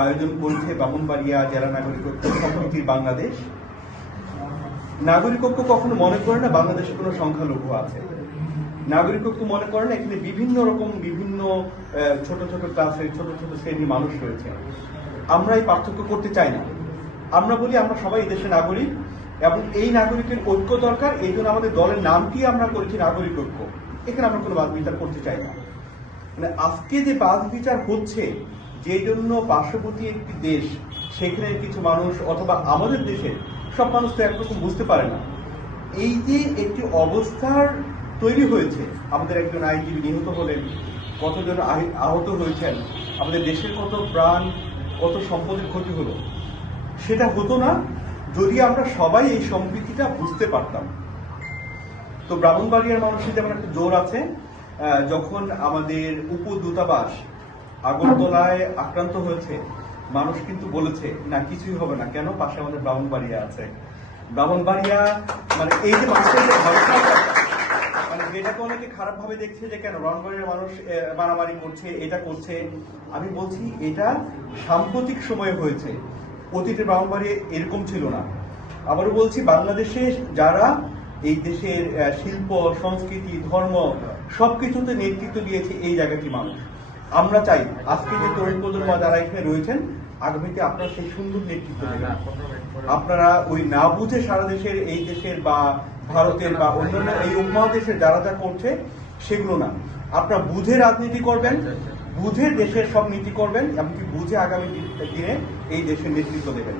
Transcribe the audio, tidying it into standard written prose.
আয়োজন করেছে ব্রাহ্মণবাড়িয়া জেলা নাগরিকত্ব সমিতির বাংলাদেশ। নাগরিকত্ব কখনো মনে করে না বাংলাদেশে কোনো সংখ্যালঘু আছে। নাগরিকত্ব মনে করে না এখানে বিভিন্ন রকম বিভিন্ন ছোট ছোট ক্লাসের ছোট ছোট শ্রেণীর মানুষ রয়েছে। আমরা এই পার্থক্য করতে চাই না। আমরা বলি আমরা সবাই এই দেশের নাগরিক এবং এই নাগরিকের ঐক্য দরকার। এই জন্য আমাদের দলের নামটি আমরা করেছি নাগরিক ঐক্য। এখানে আমরা কোনো বাদ বিচার করতে চাই না। মানে আজকে যে বাদ বিচার হচ্ছে, যে জন্য পার্শ্ববর্তী একটি দেশ সেখানে কিছু মানুষ অথবা আমাদের দেশের সব মানুষ তো একরকম বুঝতে পারে না। এই যে একটি অবস্থার তৈরি হয়েছে, আমাদের একজন আইনজীবী নিহত হলেন, কতজন আহত হয়েছেন, আমাদের দেশের কত প্রাণ কত সম্পদের ক্ষতি হলো, সেটা হতো না যদি আমরা সবাই এই সম্প্রীতিটা বুঝতে পারতাম। তো ব্রাহ্মণবাড়িয়ার মানুষের যেমন একটা জোর আছে, যখন আমাদের উপদূতাবাস আগরতলায় আক্রান্ত হয়েছে, মানুষ কিন্তু বলেছে না কিছুই হবে না, কেন পাশে আমাদের ব্রাহ্মণবাড়িয়া আছে। ব্রাহ্মণবাড়িয়া মানে এই যে মানুষের যে ভরসা, মানে যেটাকে অনেকে খারাপ ভাবে দেখছে যে কেন ব্রাহ্মণবাড়িয়ার মানুষ মারামারি করছে, এটা করছে। আমি বলছি এটা সাম্প্রতিক সময়ে হয়েছে, অতীতে ব্রাহ্মণবাড়িয়া এরকম ছিল না। আবারও বলছি, বাংলাদেশে যারা এই দেশের শিল্প সংস্কৃতি ধর্ম সবকিছুতে নেতৃত্ব দিয়েছে এই জায়গাটি মানুষ। আমরা চাই আজকে যে তরুণ প্রজন্ম যারা এখানে রয়েছেন, আগামীতে আপনারা সেই সুন্দর নেতৃত্ব দেবেন। আপনারা ওই না বুঝে সারা দেশের এই দেশের বা ভারতের বা অন্যান্য এই উপমহাদেশের যারা যা করছে সেগুলো না, আপনারা বুঝে রাজনীতি করবেন, বুঝে দেশের সব নীতি করবেন, এমনকি বুঝে আগামী দিনে এই দেশের নেতৃত্ব দেবেন।